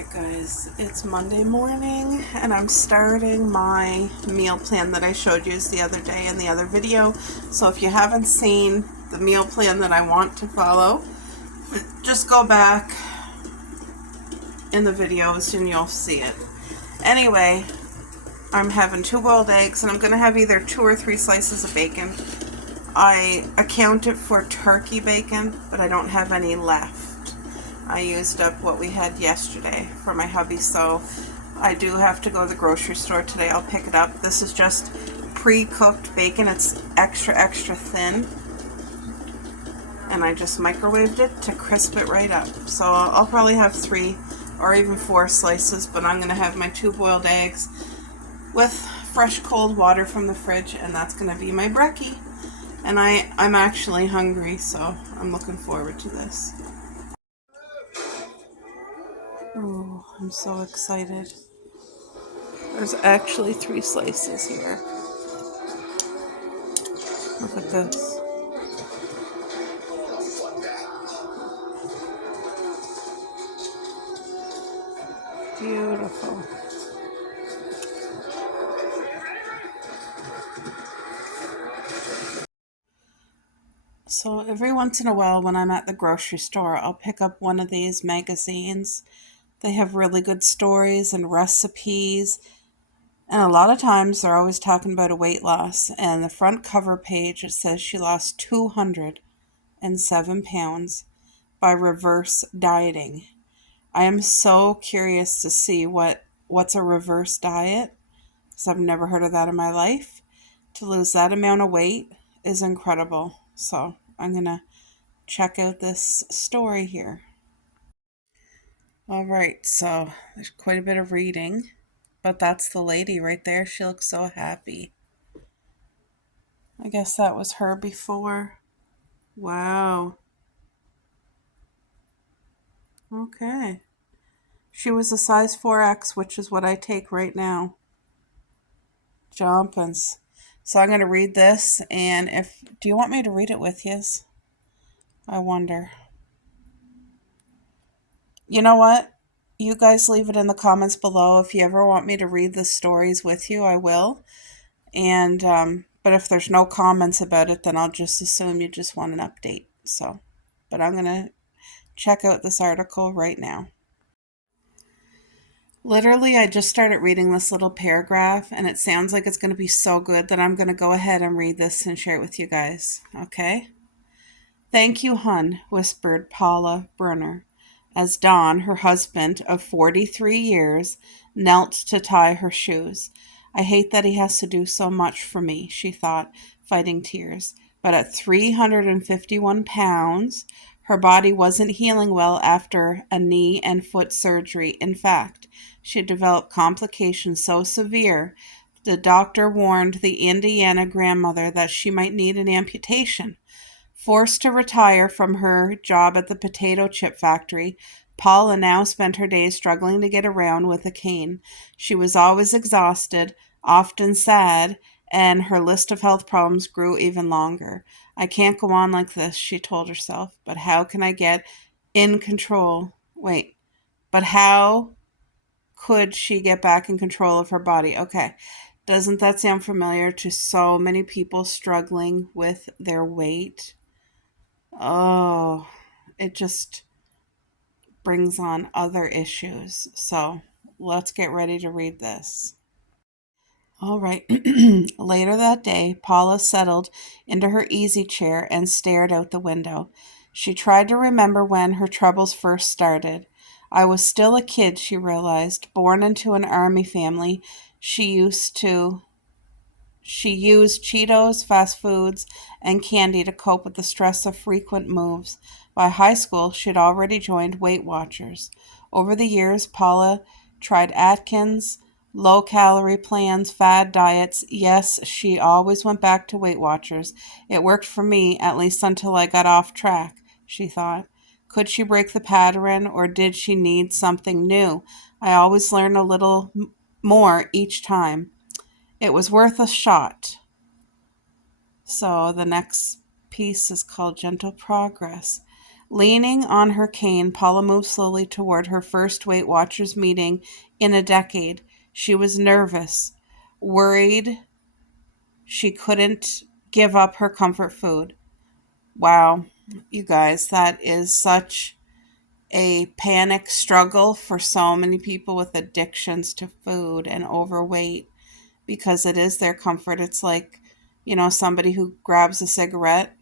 Alright guys, it's Monday morning and I'm starting my meal plan that I showed you the other day in the other video. So if you haven't seen the meal plan that I want to follow, just go back in the videos and you'll see it. Anyway, I'm having 2 boiled eggs and I'm going to have either 2 or 3 slices of bacon. I accounted for turkey bacon, but I don't have any left. I used up what we had yesterday for my hubby, so I do have to go to the grocery store today. I'll pick it up. This is just pre-cooked bacon. It's extra thin, and I just microwaved it to crisp it right up. So I'll probably have 3 or even 4 slices, but I'm going to have my 2 boiled eggs with fresh cold water from the fridge, and that's going to be my brekkie. And I'm actually hungry, so I'm looking forward to this. Oh, I'm so excited. There's actually 3 slices here. Look at this. Beautiful. So every once in a while when I'm at the grocery store, I'll pick up one of these magazines. They have really good stories and recipes. And a lot of times they're always talking about a weight loss. And the front cover page, it says she lost 207 pounds by reverse dieting. I am so curious to see what's a reverse diet, because I've never heard of that in my life. To lose that amount of weight is incredible. So I'm going to check out this story here. All right, so there's quite a bit of reading, but that's the lady right there. She looks so happy. I guess that was her before. Wow. Okay. She was a size 4X, which is what I take right now. Jumpins'. So I'm going to read this, and do you want me to read it with you? I wonder. You know what? You guys leave it in the comments below. If you ever want me to read the stories with you, I will. And but if there's no comments about it, then I'll just assume you just want an update. So, but I'm going to check out this article right now. Literally, I just started reading this little paragraph, and it sounds like it's going to be so good that I'm going to go ahead and read this and share it with you guys. Okay? Thank you, hun, whispered Paula Brunner, as Don, her husband of 43 years, knelt to tie her shoes. I hate that he has to do so much for me, she thought, fighting tears. But at 351 pounds, her body wasn't healing well after a knee and foot surgery. In fact, she had developed complications so severe the doctor warned the Indiana grandmother that she might need an amputation. Forced to retire from her job at the potato chip factory, Paula now spent her days struggling to get around with a cane. She was always exhausted, often sad, and her list of health problems grew even longer. I can't go on like this, she told herself, but how can I get in control? But how could she get back in control of her body? Okay. Doesn't that sound familiar to so many people struggling with their weight? Oh, it just brings on other issues. So let's get ready to read this. All right. Later that day, Paula settled into her easy chair and stared out the window. She tried to remember when her troubles first started. I was still a kid, she realized, born into an army family. She used Cheetos, fast foods, and candy to cope with the stress of frequent moves. By high school, she'd already joined Weight Watchers. Over the years, Paula tried Atkins, low-calorie plans, fad diets. Yes, she always went back to Weight Watchers. It worked for me, at least until I got off track, she thought. Could she break the pattern, or did she need something new? I always learn a little more each time. It was worth a shot. So the next piece is called Gentle Progress. Leaning on her cane, Paula moved slowly toward her first Weight Watchers meeting in a decade. She was nervous, worried she couldn't give up her comfort food. Wow, you guys, that is such a panic struggle for so many people with addictions to food and overweight because it is their comfort. It's like, somebody who grabs a cigarette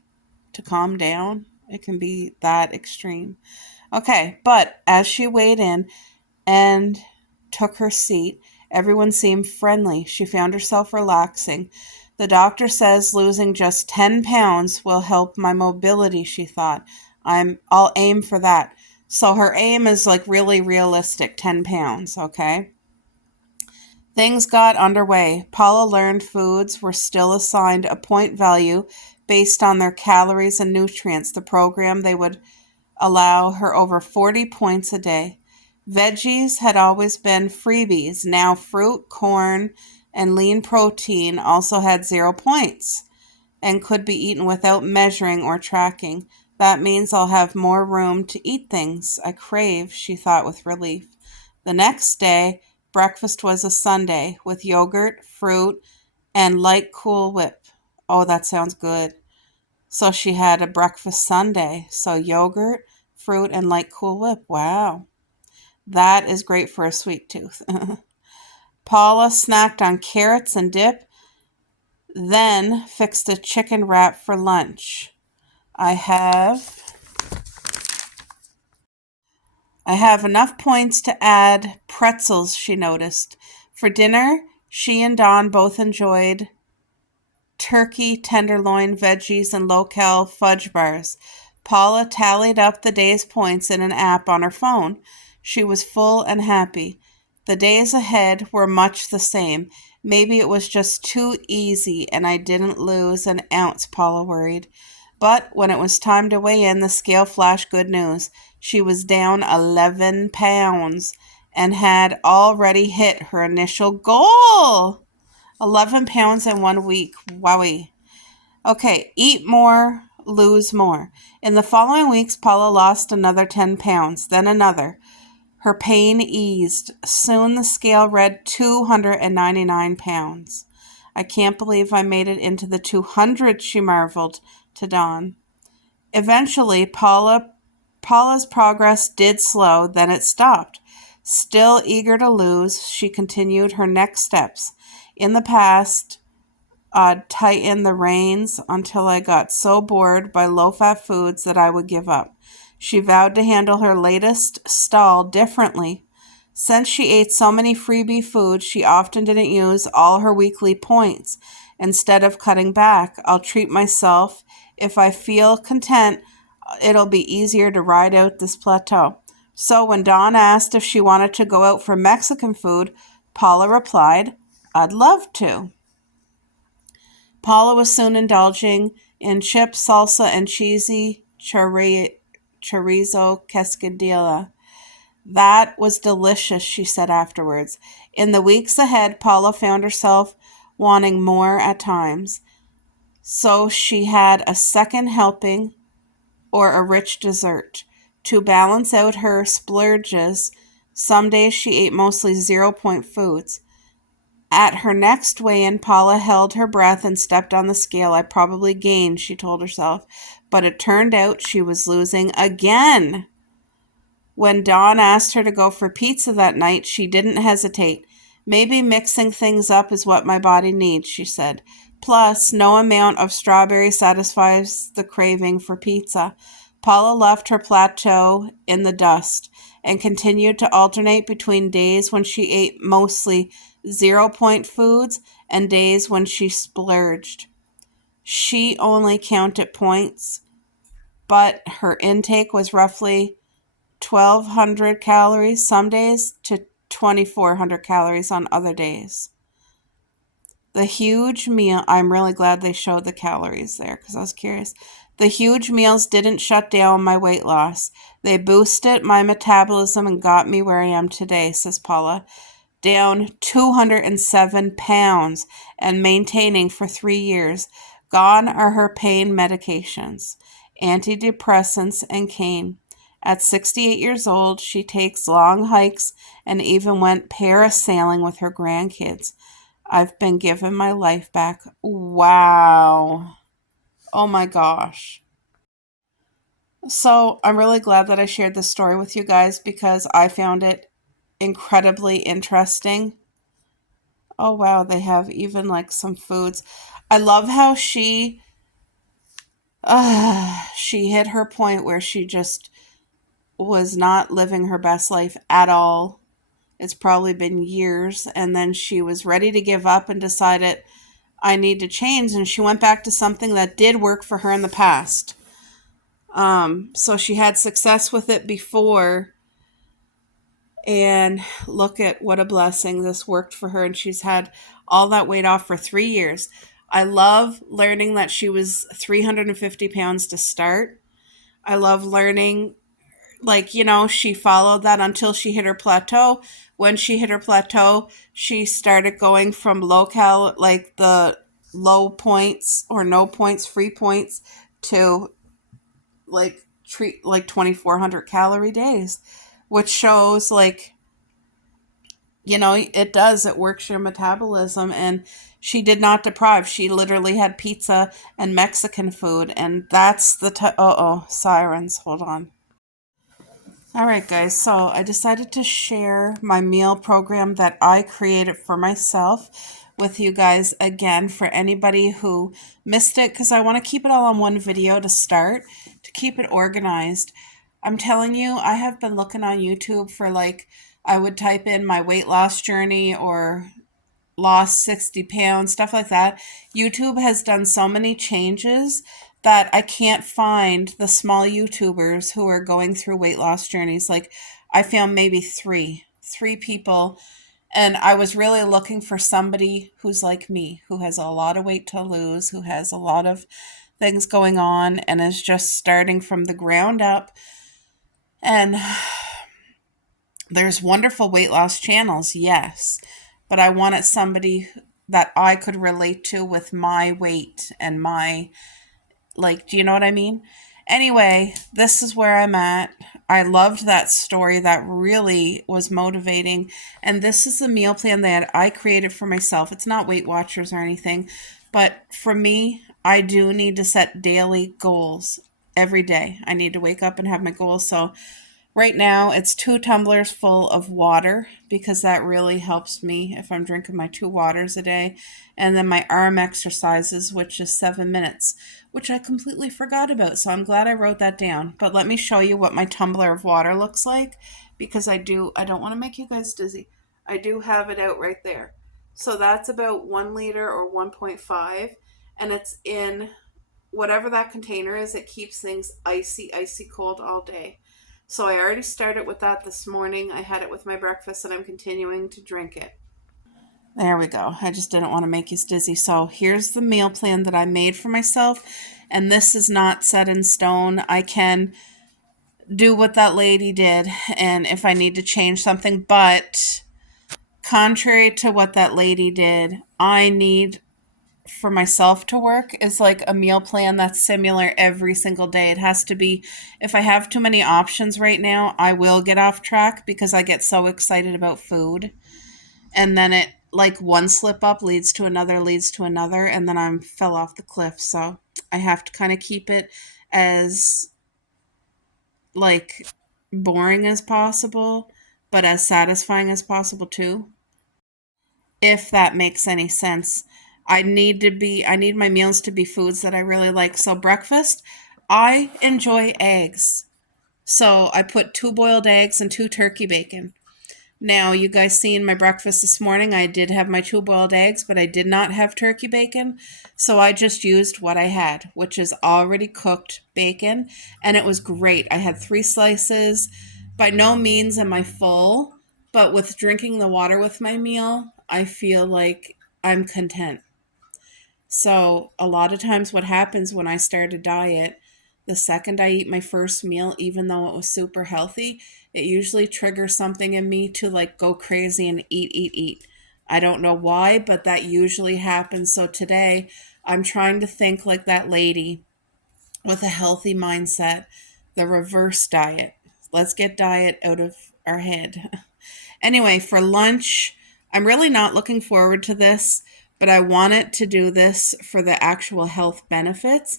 to calm down. It can be that extreme. Okay, but as she weighed in and took her seat, everyone seemed friendly. She found herself relaxing. The doctor says losing just 10 pounds will help my mobility, she thought. I'll aim for that. So her aim is like really realistic, 10 pounds, okay? Things got underway. Paula learned foods were still assigned a point value based on their calories and nutrients. The program they would allow her over 40 points a day. Veggies had always been freebies. Now fruit, corn, and lean protein also had 0 points and could be eaten without measuring or tracking. That means I'll have more room to eat things I crave, she thought with relief. The next day, breakfast was a sundae with yogurt, fruit, and light Cool Whip. Oh, that sounds good. So she had a breakfast sundae. So yogurt, fruit, and light Cool Whip. Wow. That is great for a sweet tooth. Paula snacked on carrots and dip, then fixed a chicken wrap for lunch. I have enough points to add pretzels, she noticed. For dinner, she and Don both enjoyed turkey, tenderloin, veggies, and low-cal fudge bars. Paula tallied up the day's points in an app on her phone. She was full and happy. The days ahead were much the same. Maybe it was just too easy and I didn't lose an ounce, Paula worried. But when it was time to weigh in, the scale flashed good news. She was down 11 pounds and had already hit her initial goal. 11 pounds in 1 week. Wowie. Okay, eat more, lose more. In the following weeks, Paula lost another 10 pounds, then another. Her pain eased. Soon the scale read 299 pounds. I can't believe I made it into the 200, she marveled to Don. Eventually, Paula's progress did slow, then it stopped. Still eager to lose, she continued her next steps. In the past, I'd tighten the reins until I got so bored by low-fat foods that I would give up. She vowed to handle her latest stall differently. Since she ate so many freebie foods, she often didn't use all her weekly points. Instead of cutting back, I'll treat myself. If I feel content, it'll be easier to ride out this plateau. So when Dawn asked if she wanted to go out for Mexican food, Paula replied, I'd love to. Paula was soon indulging in chips, salsa, and cheesy chorizo quesadilla. That was delicious, she said afterwards. In the weeks ahead, Paula found herself wanting more at times. So she had a second helping or a rich dessert. To balance out her splurges, some days she ate mostly 0-point foods. At her next weigh-in, Paula held her breath and stepped on the scale. I probably gained, she told herself, but it turned out she was losing again. When Dawn asked her to go for pizza that night, she didn't hesitate. Maybe mixing things up is what my body needs, she said. Plus, no amount of strawberry satisfies the craving for pizza. Paula left her plateau in the dust and continued to alternate between days when she ate mostly 0-point foods and days when she splurged. She only counted points, but her intake was roughly 1,200 calories some days to 2,400 calories on other days. The huge meal, I'm really glad they showed the calories there because I was curious. The huge meals didn't shut down my weight loss. They boosted my metabolism and got me where I am today, says Paula. Down 207 pounds and maintaining for 3 years. Gone are her pain medications. antidepressants, and cane. At 68 years old, she takes long hikes and even went parasailing with her grandkids. I've been given my life back. Wow. Oh my gosh. So I'm really glad that I shared this story with you guys because I found it incredibly interesting. Oh wow, they have even like some foods. I love how she hit her point where she just was not living her best life at all. It's probably been years, and then she was ready to give up and decided I need to change, and she went back to something that did work for her in the past. So she had success with it before, and look at what a blessing this worked for her, and she's had all that weight off for 3 years. I love learning that she was 350 pounds to start. I love learning, like, she followed that until she hit her plateau. When she hit her plateau, she started going from like the low points or no points, free points, to like treat like 2,400 calorie days, which shows like, it works your metabolism. And she did not deprive. She literally had pizza and Mexican food. And that's oh, sirens. Hold on. All right, guys. So I decided to share my meal program that I created for myself with you guys again for anybody who missed it, because I want to keep it all on one video to start, to keep it organized. I'm telling you, I have been looking on YouTube for like, I would type in my weight loss journey or lost 60 pounds, stuff like that. YouTube has done so many changes that I can't find the small YouTubers who are going through weight loss journeys. Like, I found maybe three people, and I was really looking for somebody who's like me, who has a lot of weight to lose, who has a lot of things going on, and is just starting from the ground up. And there's wonderful weight loss channels, yes, but I wanted somebody that I could relate to with my weight and my, like, do you know what I mean? Anyway, this is where I'm at. I loved that story. That really was motivating. And this is the meal plan that I created for myself. It's not Weight Watchers or anything, but for me, I do need to set daily goals every day. I need to wake up and have my goals. So right now, it's 2 tumblers full of water because that really helps me if I'm drinking my 2 waters a day. And then my arm exercises, which is 7 minutes, which I completely forgot about. So I'm glad I wrote that down. But let me show you what my tumbler of water looks like, because I don't want to make you guys dizzy. I do have it out right there. So that's about 1 liter or 1.5. And it's in whatever that container is. It keeps things icy, icy cold all day. So I already started with that this morning. I had it with my breakfast and I'm continuing to drink it. There we go. I just didn't want to make you dizzy. So here's the meal plan that I made for myself. And this is not set in stone. I can do what that lady did, and if I need to change something. But contrary to what that lady did, I need for myself to work is like a meal plan that's similar every single day. It has to be, if I have too many options right now, I will get off track because I get so excited about food. And then it, like, one slip up leads to another, and then I'm fell off the cliff. So I have to kind of keep it as like boring as possible, but as satisfying as possible too, if that makes any sense. I need my meals to be foods that I really like. So breakfast, I enjoy eggs. So I put 2 boiled eggs and 2 turkey bacon. Now, you guys seen my breakfast this morning. I did have my 2 boiled eggs, but I did not have turkey bacon. So I just used what I had, which is already cooked bacon, and it was great. I had 3 slices. By no means am I full, but with drinking the water with my meal, I feel like I'm content. So, a lot of times, what happens when I start a diet, the second I eat my first meal, even though it was super healthy, it usually triggers something in me to like go crazy and eat, eat, eat. I don't know why, but that usually happens. So, today I'm trying to think like that lady with a healthy mindset, the reverse diet. Let's get diet out of our head. Anyway, for lunch, I'm really not looking forward to this, but I wanted to do this for the actual health benefits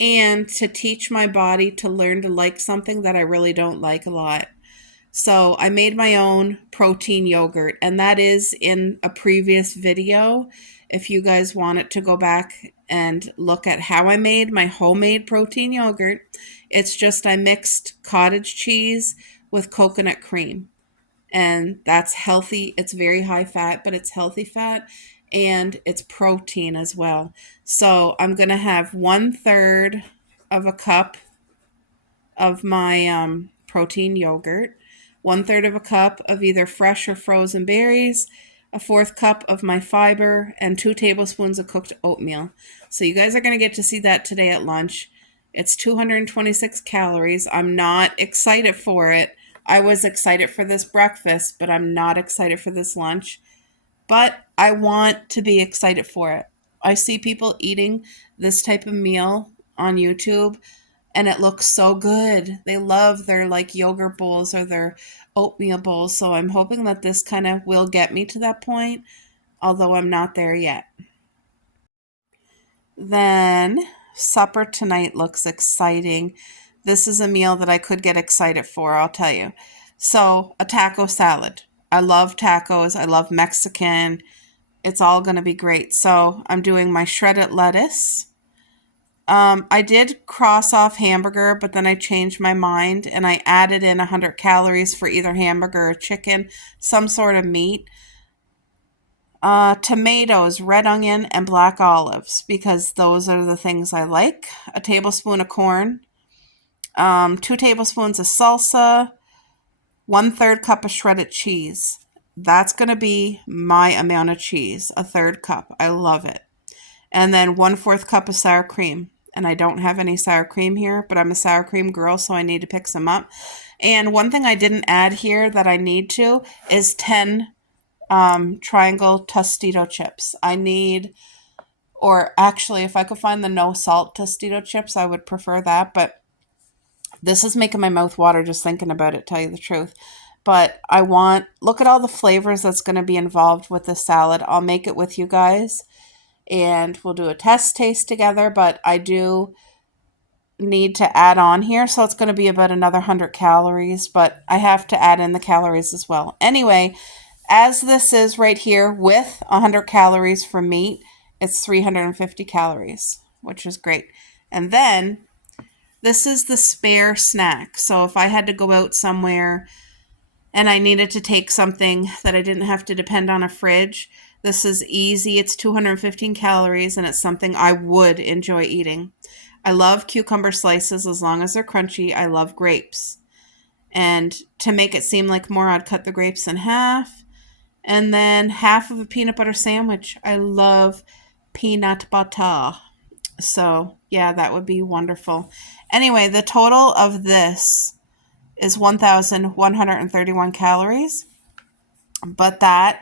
and to teach my body to learn to like something that I really don't like a lot. So I made my own protein yogurt, and that is in a previous video. If you guys wanted to go back and look at how I made my homemade protein yogurt, it's just I mixed cottage cheese with coconut cream. And that's healthy. It's very high fat, but it's healthy fat and it's protein as well. So I'm going to have 1/3 of a cup of my protein yogurt, 1/3 of a cup of either fresh or frozen berries, a 1/4 cup of my fiber, and 2 tablespoons of cooked oatmeal. So you guys are going to get to see that today at lunch. It's 226 calories. I'm not excited for it. I was excited for this breakfast, but I'm not excited for this lunch. But I want to be excited for it. I see people eating this type of meal on YouTube and it looks so good. They love their like yogurt bowls or their oatmeal bowls. So I'm hoping that this kind of will get me to that point, although I'm not there yet. Then supper tonight looks exciting. This is a meal that I could get excited for, I'll tell you. So, a taco salad. I love tacos. I love Mexican. It's all going to be great. So, I'm doing my shredded lettuce. I did cross off hamburger, but then I changed my mind and I added in 100 calories for either hamburger or chicken, some sort of meat. Tomatoes, red onion, and black olives, because those are the things I like. A tablespoon of corn, 2 tablespoons of salsa, 1/3 cup of shredded cheese. That's going to be my amount of cheese, a 1/3 cup. I love it. And then 1/4 cup of sour cream. And I don't have any sour cream here, but I'm a sour cream girl, so I need to pick some up. And one thing I didn't add here that I need to is 10 triangle Tostito chips. I need, or actually, if I could find the no salt Tostito chips, I would prefer that. But this is making my mouth water just thinking about it, tell you the truth. But look at all the flavors that's going to be involved with this salad. I'll make it with you guys and we'll do a test taste together. But I do need to add on here. So it's going to be about another 100 calories, but I have to add in the calories as well. Anyway, as this is right here with 100 calories for meat, it's 350 calories, which is great. And then this is the spare snack. So if I had to go out somewhere and I needed to take something that I didn't have to depend on a fridge, this is easy. It's 215 calories and it's something I would enjoy eating. I love cucumber slices as long as they're crunchy. I love grapes. And to make it seem like more, I'd cut the grapes in half. And then half of a peanut butter sandwich. I love peanut butter. So, yeah, that would be wonderful. Anyway, the total of this is 1,131 calories. But that,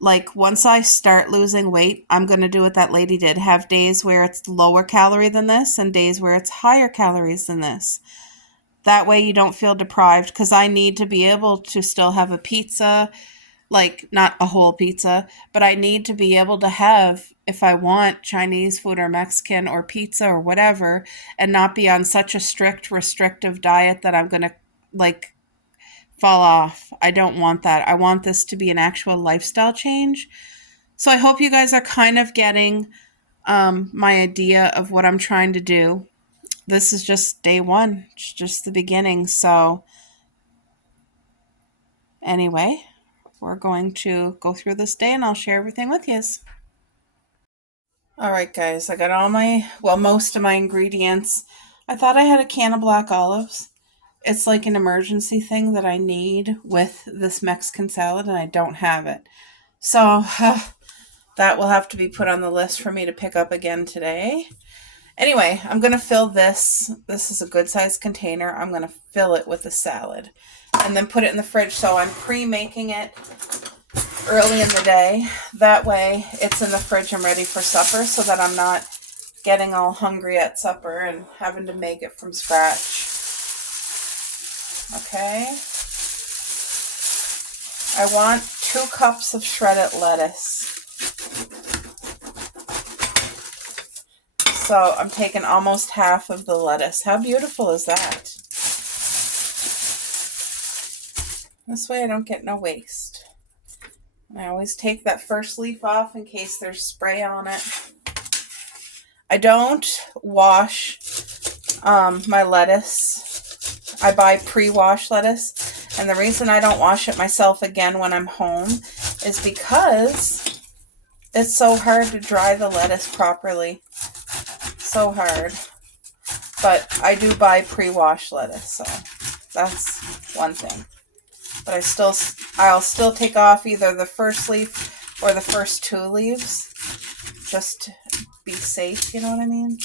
like, once I start losing weight, I'm going to do what that lady did. Have days where it's lower calorie than this and days where it's higher calories than this. That way you don't feel deprived, because I need to be able to still have a pizza, like not a whole pizza, but I need to be able to have, if I want Chinese food or Mexican or pizza or whatever, and not be on such a strict restrictive diet that I'm going to like fall off. I don't want that. I want this to be an actual lifestyle change. So I hope you guys are kind of getting my idea of what I'm trying to do. This is just day one. It's just the beginning. So anyway, we're going to go through this day and I'll share everything with you. All right, guys, I got most of my ingredients. I thought I had a can of black olives. It's like an emergency thing that I need with this Mexican salad and I don't have it. So that will have to be put on the list for me to pick up again today. Anyway, I'm going to fill this. This is a good sized container. I'm going to fill it with the salad and then put it in the fridge. So I'm pre-making it early in the day. That way it's in the fridge and ready for supper so that I'm not getting all hungry at supper and having to make it from scratch. Okay. I want 2 cups of shredded lettuce. So I'm taking almost half of the lettuce. How beautiful is that? This way I don't get no waste. And I always take that first leaf off in case there's spray on it. I don't wash my lettuce. I buy pre-washed lettuce. And the reason I don't wash it myself again when I'm home is because it's so hard to dry the lettuce properly. So hard. But I do buy pre-washed lettuce, so that's one thing. But I'll still take off either the first leaf or the first 2 leaves, just to be safe, you know what I mean?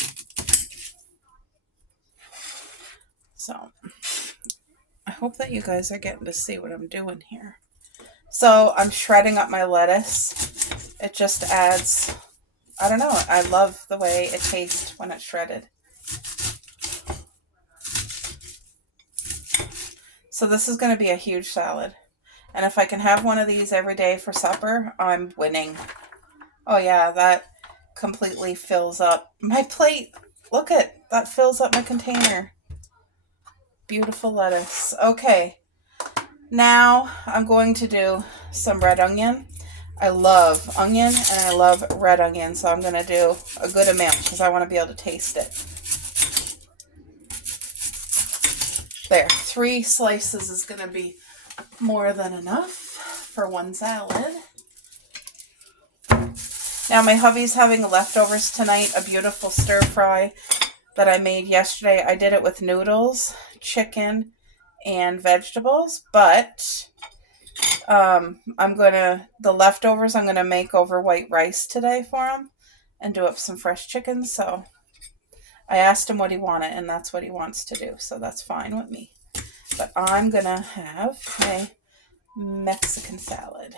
So I hope that you guys are getting to see what I'm doing here. So I'm shredding up my lettuce. It just adds, I don't know, I love the way it tastes when it's shredded. So this is going to be a huge salad. And if I can have one of these every day for supper, I'm winning. Oh yeah, that completely fills up my plate. Look at that, fills up my container. Beautiful lettuce. Okay, now I'm going to do some red onion. I love onion and I love red onion, so I'm going to do a good amount because I want to be able to taste it. There, 3 slices is going to be more than enough for one salad. Now my hubby's having leftovers tonight, a beautiful stir fry that I made yesterday. I did it with noodles, chicken, and vegetables, but the leftovers I'm going to make over white rice today for him and do up some fresh chicken. So I asked him what he wanted, and that's what he wants to do. So that's fine with me. But I'm going to have my Mexican salad.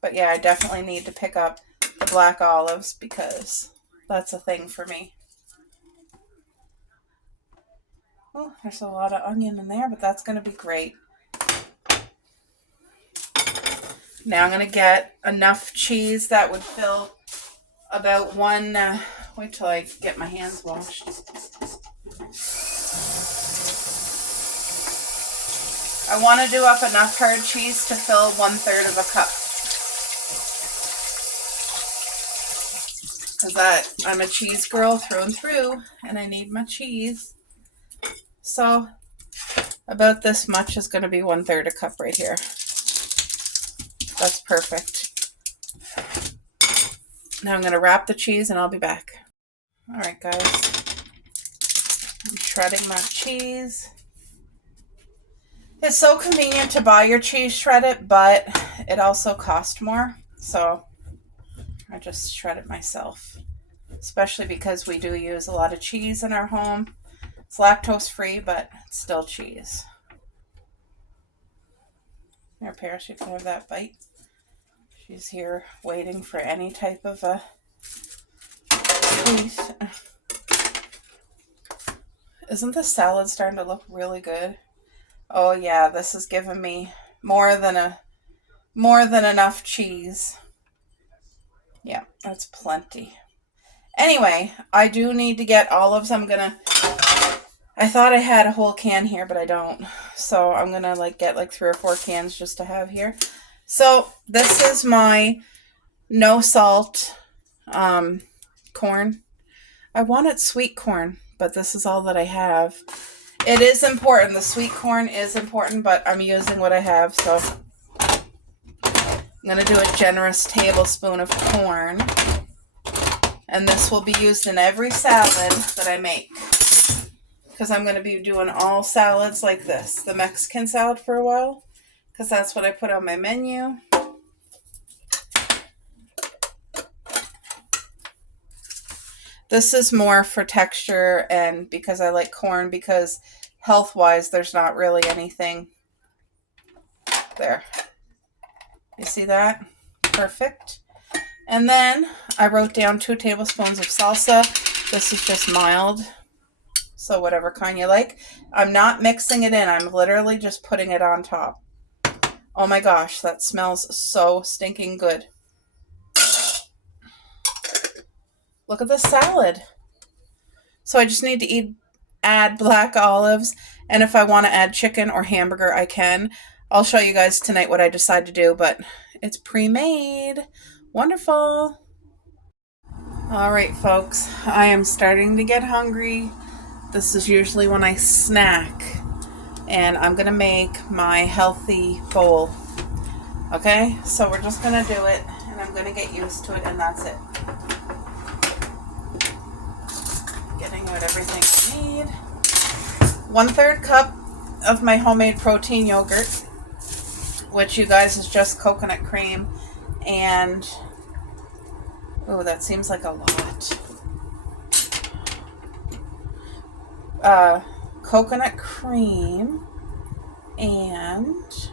But yeah, I definitely need to pick up the black olives because that's a thing for me. Oh, there's a lot of onion in there, but that's going to be great. Now I'm going to get enough cheese that would fill about one, wait till I get my hands washed. I want to do up enough hard cheese to fill 1/3 of a cup. Because I'm a cheese girl through and through, and I need my cheese. So about this much is going to be 1/3 a cup right here. That's perfect. Now I'm going to wrap the cheese and I'll be back. All right, guys. I'm shredding my cheese. It's so convenient to buy your cheese shredded, but it also costs more. So I just shred it myself. Especially because we do use a lot of cheese in our home. It's lactose free, but it's still cheese. Here, Paris, you can have that bite. She's here waiting for any type of a treat. Isn't the salad starting to look really good? Oh yeah, this is giving me more than enough cheese. Yeah, that's plenty. Anyway, I do need to get olives. I thought I had a whole can here, but I don't. So I'm gonna get 3 or 4 cans just to have here. So this is my no salt corn. I wanted sweet corn, but this is all that I have. It is important. The sweet corn is important, but I'm using what I have. So I'm gonna do a generous tablespoon of corn. And this will be used in every salad that I make. Because I'm going to be doing all salads like this. The Mexican salad for a while. Because that's what I put on my menu. This is more for texture and because I like corn. Because health-wise, there's not really anything. There. You see that? Perfect. And then I wrote down 2 tablespoons of salsa. This is just mild, so whatever kind you like. I'm not mixing it in. I'm literally just putting it on top. Oh my gosh, that smells so stinking good. Look at the salad. So I just need to add black olives, and if I want to add chicken or hamburger, I can. I'll show you guys tonight what I decide to do, but it's pre-made. Wonderful. All right, folks, I am starting to get hungry. This is usually when I snack, and I'm gonna make my healthy bowl. Okay, so we're just gonna do it, and I'm gonna get used to it, and that's it. Getting out everything I need. 1/3 cup of my homemade protein yogurt, which you guys is just coconut cream and, oh, that seems like a lot. Coconut cream and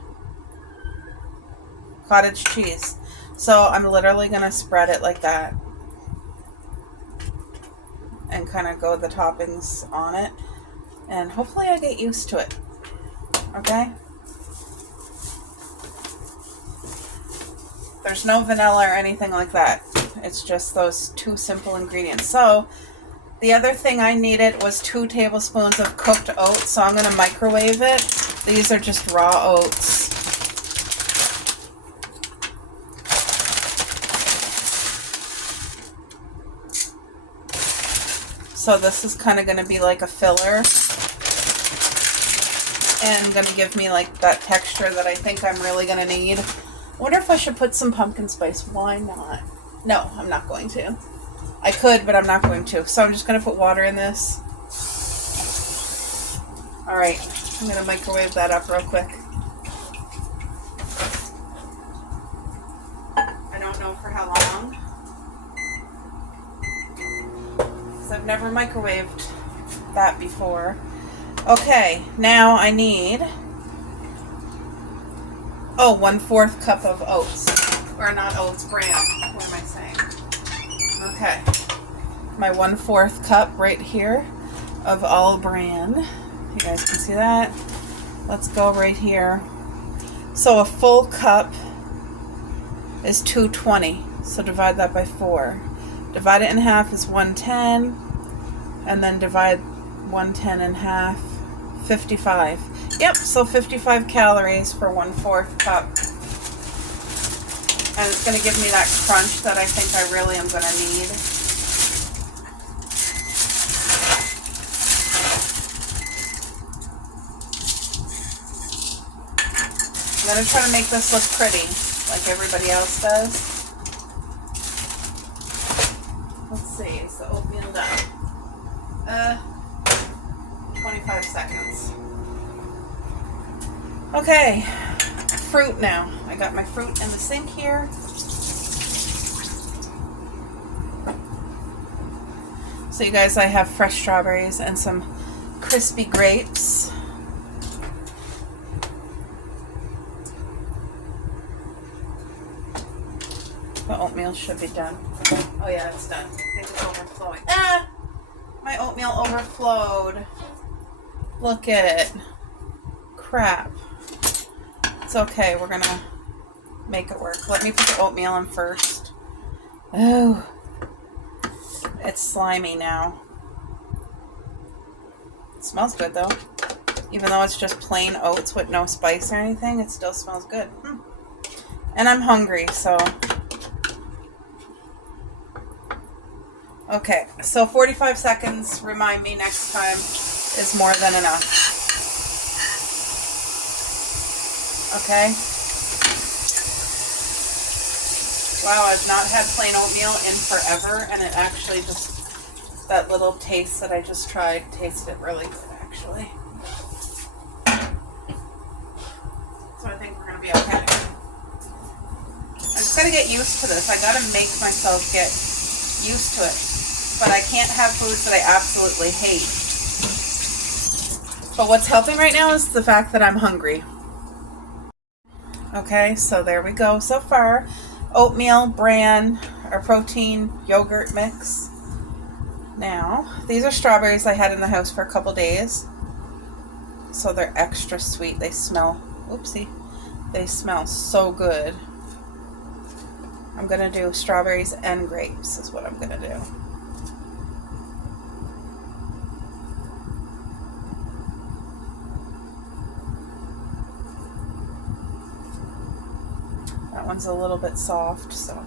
cottage cheese. So I'm literally going to spread it like that and kind of go the toppings on it. And hopefully I get used to it. Okay? There's no vanilla or anything like that. It's just those 2 simple ingredients. So the other thing I needed was 2 tablespoons of cooked oats. So I'm going to microwave it. These are just raw oats. So this is kind of going to be like a filler and going to give me like that texture that I think I'm really going to need. I wonder if I should put some pumpkin spice. Why not? No, I'm not going to. I could, but I'm not going to. So I'm just going to put water in this. All right, I'm going to microwave that up real quick. I don't know for how long, because I've never microwaved that before. Okay, now I need 1/4 cup of oats. Or not oats, bran. What am I saying? Okay. My 1/4 cup right here of all bran. You guys can see that. Let's go right here. So a full cup is 220. So divide that by 4. Divide it in half is 110. And then divide 110 in half. 55. Yep, so 55 calories for 1/4 cup. And it's going to give me that crunch that I think I really am going to need. I'm going to try to make this look pretty, like everybody else does. Let's see, is the oatmeal done? 25 seconds. Okay, fruit now. I got my fruit in the sink here. So you guys, I have fresh strawberries and some crispy grapes. The oatmeal should be done. Oh yeah, it's done. I think it's overflowing. Ah! My oatmeal overflowed. Look at it. Crap. It's okay. We're gonna make it work. Let me put the oatmeal in first. Oh. It's slimy now. It smells good though. Even though it's just plain oats with no spice or anything, it still smells good. And I'm hungry, so... Okay, so 45 seconds, remind me next time, is more than enough. Okay? Wow, I've not had plain oatmeal in forever, and it actually just, that little taste that I just tried, tasted really good, actually. So I think we're going to be okay. I just got to get used to this. I got to make myself get used to it. But I can't have foods that I absolutely hate. But what's helping right now is the fact that I'm hungry. Okay, so there we go. So far, oatmeal, bran our protein yogurt mix. Now, these are strawberries I had in the house for a couple days. So they're extra sweet. They smell, oopsie, they smell so good. I'm going to do strawberries and grapes is what I'm going to do. That one's a little bit soft, so.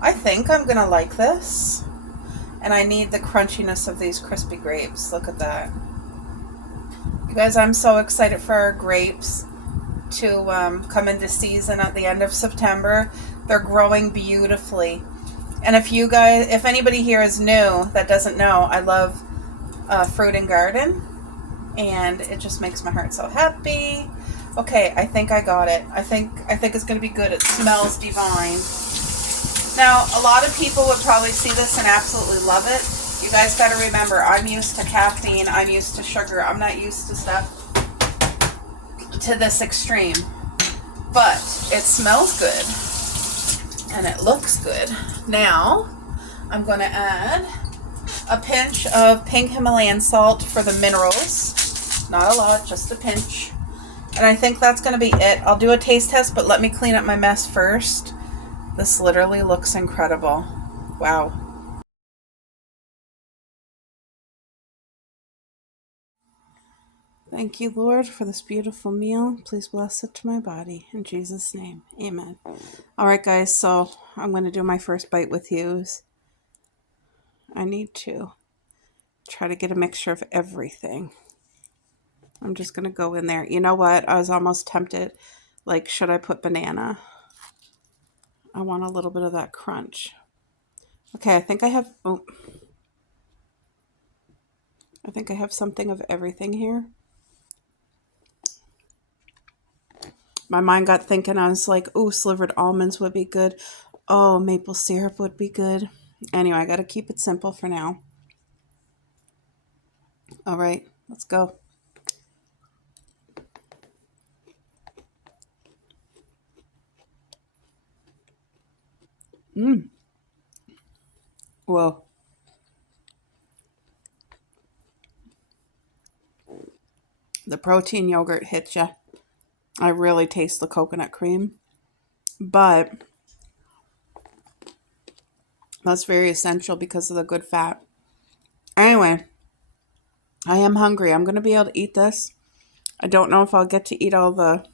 I think I'm going to like this. And I need the crunchiness of these crispy grapes. Look at that. You guys, I'm so excited for our grapes to come into season at the end of September. They're growing beautifully. And if anybody here is new that doesn't know, I love fruit and garden. And it just makes my heart so happy. Okay, I think I got it. I think it's going to be good. It smells divine. Now, a lot of people would probably see this and absolutely love it. You guys got to remember, I'm used to caffeine. I'm used to sugar. I'm not used to stuff to this extreme. But it smells good. And it looks good. Now, I'm going to add a pinch of pink Himalayan salt for the minerals. Not a lot, just a pinch. And I think that's going to be it. I'll do a taste test, but let me clean up my mess first. This literally looks incredible. Wow. Thank you, Lord, for this beautiful meal. Please bless it to my body. In Jesus' name, amen. All right, guys, so I'm going to do my first bite with you. I need to try to get a mixture of everything. I'm just going to go in there. You know what? I was almost tempted. Like, should I put banana? I want a little bit of that crunch. Okay, I think I have something of everything here. My mind got thinking. I was like, ooh, slivered almonds would be good. Oh, maple syrup would be good. Anyway, I got to keep it simple for now. All right, let's go. Whoa. The protein yogurt hits ya. I really taste the coconut cream. But that's very essential because of the good fat. Anyway, I am hungry. I'm going to be able to eat this. I don't know if I'll get to eat all the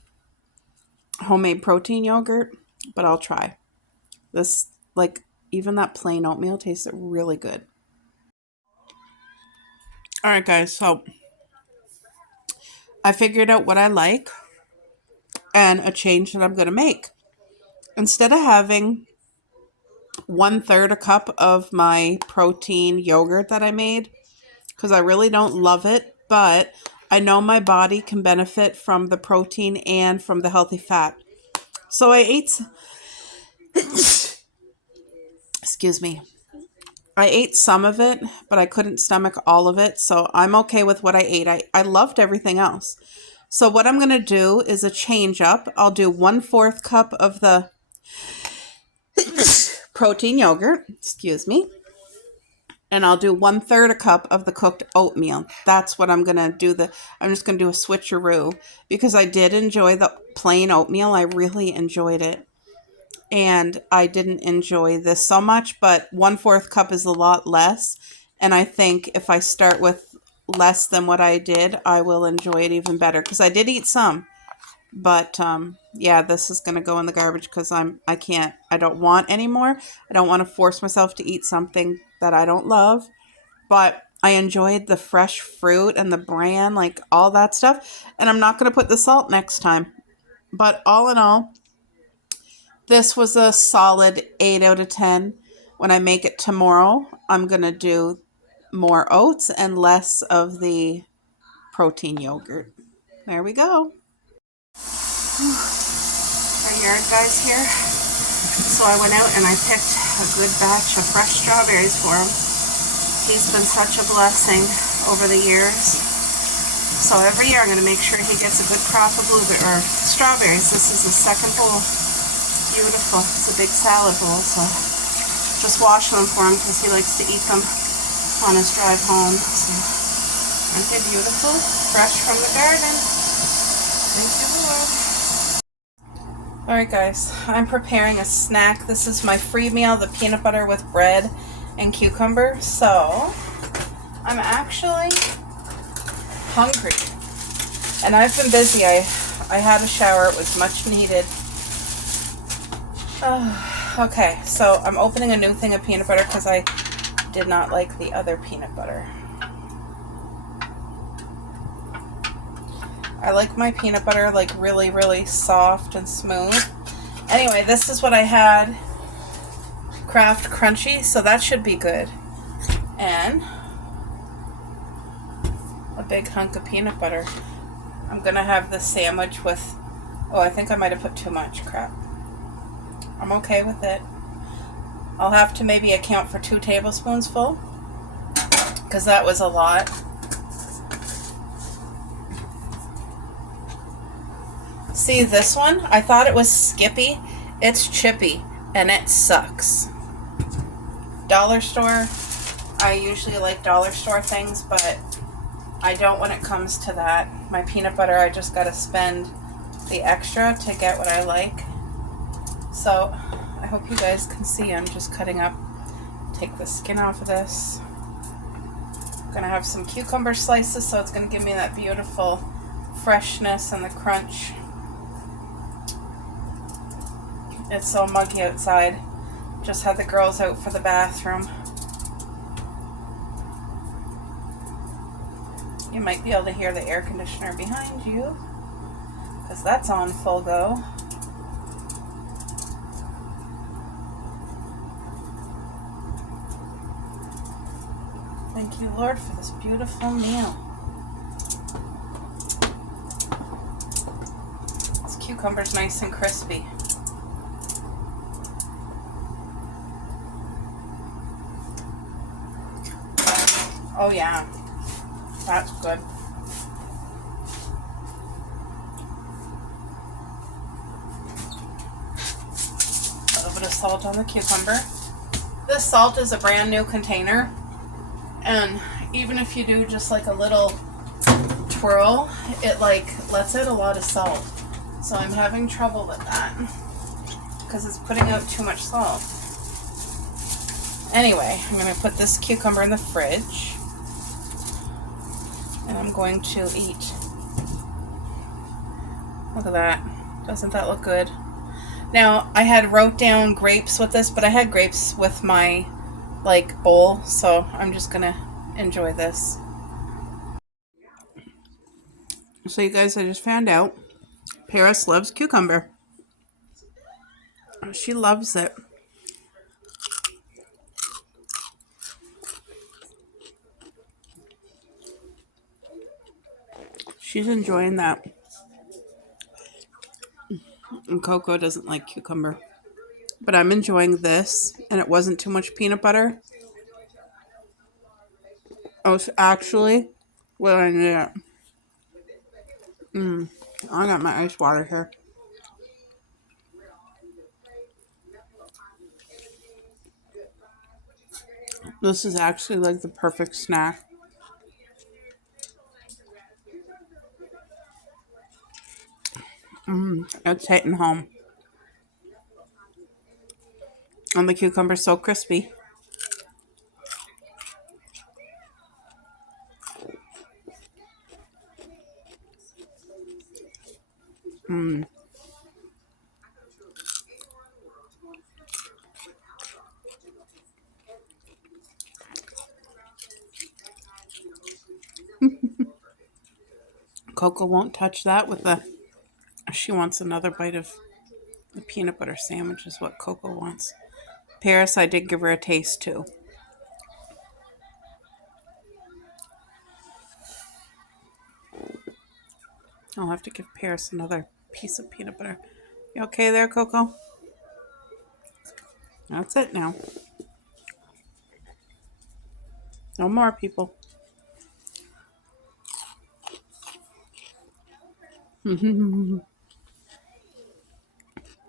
homemade protein yogurt, but I'll try. This, like, even that plain oatmeal tastes really good. All right, guys, so I figured out what I like and a change that I'm going to make. Instead of having 1/3 a cup of my protein yogurt that I made, because I really don't love it, but I know my body can benefit from the protein and from the healthy fat. So I ate, excuse me, I ate some of it, but I couldn't stomach all of it. So I'm okay with what I ate. I loved everything else. So what I'm going to do is a change up. I'll do 1/4 cup of the protein yogurt, excuse me. And I'll do 1/3 a cup of the cooked oatmeal. That's what I'm going to do. I'm just going to do a switcheroo because I did enjoy the plain oatmeal. I really enjoyed it. And I didn't enjoy this so much, but 1/4 cup is a lot less. And I think if I start with less than what I did, I will enjoy it even better because I did eat some. But yeah, this is going to go in the garbage because I don't want any more. I don't want to force myself to eat something that I don't love. But I enjoyed the fresh fruit and the bran, like all that stuff. And I'm not going to put the salt next time. But all in all, this was a solid 8 out of 10. When I make it tomorrow, I'm going to do more oats and less of the protein yogurt. There we go. Our yard guy's here. So I went out and I picked a good batch of fresh strawberries for him. He's been such a blessing over the years. So every year I'm going to make sure he gets a good crop of blueberries or strawberries. This is the second bowl. Beautiful. It's a big salad bowl, so just washing them for him because he likes to eat them on his drive home. So aren't they beautiful? Fresh from the garden. Thank you, Lord. Alright guys, I'm preparing a snack. This is my free meal, the peanut butter with bread and cucumber. So I'm actually hungry. And I've been busy. I had a shower. It was much needed. Okay, so I'm opening a new thing of peanut butter because I did not like the other peanut butter. I like my peanut butter like really, really soft and smooth. Anyway, this is what I had. Kraft Crunchy, so that should be good. And a big hunk of peanut butter. I'm gonna have this sandwich with, oh, I think I might have put too much. Crap. I'm okay with it. I'll have to maybe account for 2 tablespoons full because that was a lot. See this one? I thought it was Skippy. It's Chippy and it sucks. Dollar store. I usually like dollar store things, but I don't when it comes to that. My peanut butter, I just got to spend the extra to get what I like. So I hope you guys can see. I'm just cutting up. Take the skin off of this. I'm going to have some cucumber slices, so it's going to give me that beautiful freshness and the crunch. It's so muggy outside. Just had the girls out for the bathroom. You might be able to hear the air conditioner behind you because that's on full go. Thank you, Lord, for this beautiful meal. This cucumber's nice and crispy. Oh yeah, that's good. A little bit of salt on the cucumber. This salt is a brand new container, and even if you do just like a little twirl, it like lets out a lot of salt. So I'm having trouble with that because it's putting out too much salt. Anyway, I'm going to put this cucumber in the fridge. And I'm going to eat. Look at that. Doesn't that look good? Now, I had wrote down grapes with this, but I had grapes with my, like, bowl. So I'm just going to enjoy this. So you guys, I just found out Paris loves cucumber. She loves it. She's enjoying that. And Coco doesn't like cucumber. But I'm enjoying this, and it wasn't too much peanut butter. Oh, it's actually what I needed. I got my ice water here. This is actually like the perfect snack. It's hitting home. And the cucumber's so crispy. Coco won't touch that with the... She wants another bite of the peanut butter sandwich is what Coco wants. Paris, I did give her a taste too. I'll have to give Paris another piece of peanut butter. You okay there, Coco? That's it now. No more, people.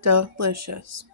Delicious.